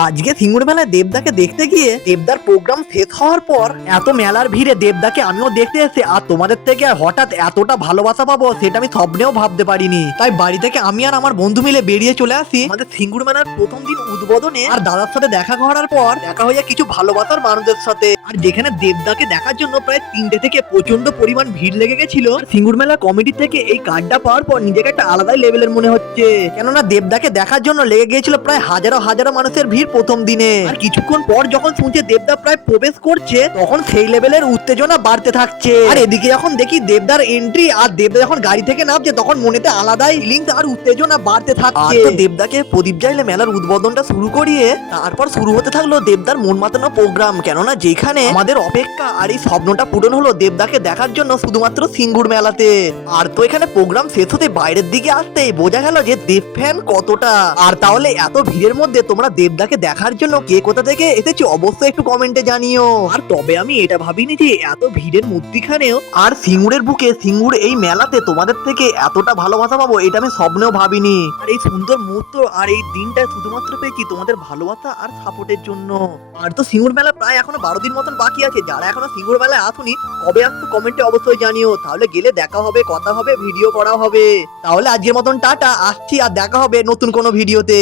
আজকে সিঙ্গুর মেলায় দেবদাকে দেখতে গিয়ে দেবদার প্রোগ্রাম শেষ হওয়ার পর এত মেলার ভিড়ে দেবদাকে আমিও দেখতে এসে আর তোমাদের থেকে হঠাৎ এতটা ভালোবাসা পাবো সেটা আমি স্বপ্নেও ভাবতে পারিনি। তাই বাড়ি থেকে আমি আর আমার বন্ধু মিলে বেরিয়ে চলে আসি আমাদের সিঙ্গুর মেলার প্রথম দিন উদ্বোধনে। আর দাদার সাথে দেখা করার পর দেখা হয়ে কিছু ভালোবাসার মানুষদের সাথে। আর যেখানে দেবদাকে দেখার জন্য প্রায় 3টে থেকে প্রচন্ড পরিমাণ ভিড় লেগে গেছিল। সিঙ্গুর মেলা কমিটি থেকে এই কার্ডটা পাওয়ার পর নিজেকে একটা আলাদাই লেভেলের মনে হচ্ছে, কেননা দেবদাকে দেখার জন্য লেগে গিয়েছিল প্রায় হাজারো হাজারো মানুষের ভিড় প্রথম দিনে। আর কিছুক্ষণ পর যখন শুনছে দেবদা প্রায় প্রবেশ করছে তখন সেই লেভেলের উত্তেজনা বাড়তে থাকছে। আর এদিকে যখন দেখি দেবদার এন্ট্রি আর দেবদা যখন গাড়ি থেকে নামছে তখন মনেতে আলাদাই ফিলিংস আর উত্তেজনা বাড়তে থাকছে। তো দেবদাকে প্রদীপ জ্বালিয়ে মেলার উদ্বোধনটা শুরু করিয়ে তারপর শুরু হতে থাকলো দেবদার মন মাতানো প্রোগ্রাম, কেননা যেখানে আমাদের অপেক্ষা আর এই স্বপ্নটা পূরণ হলো দেবদাকে দেখার জন্য শুধুমাত্র সিঙ্গুর মেলাতে। আর তো এখানে প্রোগ্রাম শেষ হতে বাইরের দিকে আসতেই বোঝা গেল যে দেব ফ্যান কতটা। আর তাহলে এত ভিড়ের মধ্যে তোমরা দেবদাকে দেখার জন্য কে কোথা থেকে এসেছো অবশ্যই একটু কমেন্টে জানিও। আর তবে আমি এটা ভাবিনি যে এত ভিড়ের মধ্যখানেও আর সিঙ্গুরের বুকে সিঙ্গুর এই মেলাতে তোমাদের থেকে এতটা ভালোবাসা পাবো এটা আমি স্বপ্নেও ভাবিনি। আর এই সুন্দর মুহূর্ত আর এই দিনটা শুধুমাত্র পেয়েছি তোমাদের ভালোবাসা আর সাপোর্টের জন্য। আর তো সিঙ্গুর মেলা প্রায় এখনো 12 দিন মতন বাকি আছে। যারা এখনো সিঙ্গুর মেলায় আসুনি কবে আসছো কমেন্টে অবশ্যই জানিও, তাহলে গেলে দেখা হবে, কথা হবে, ভিডিও করা হবে। তাহলে আজকের মতন টাটা, আসছি, আর দেখা হবে নতুন কোনো ভিডিওতে।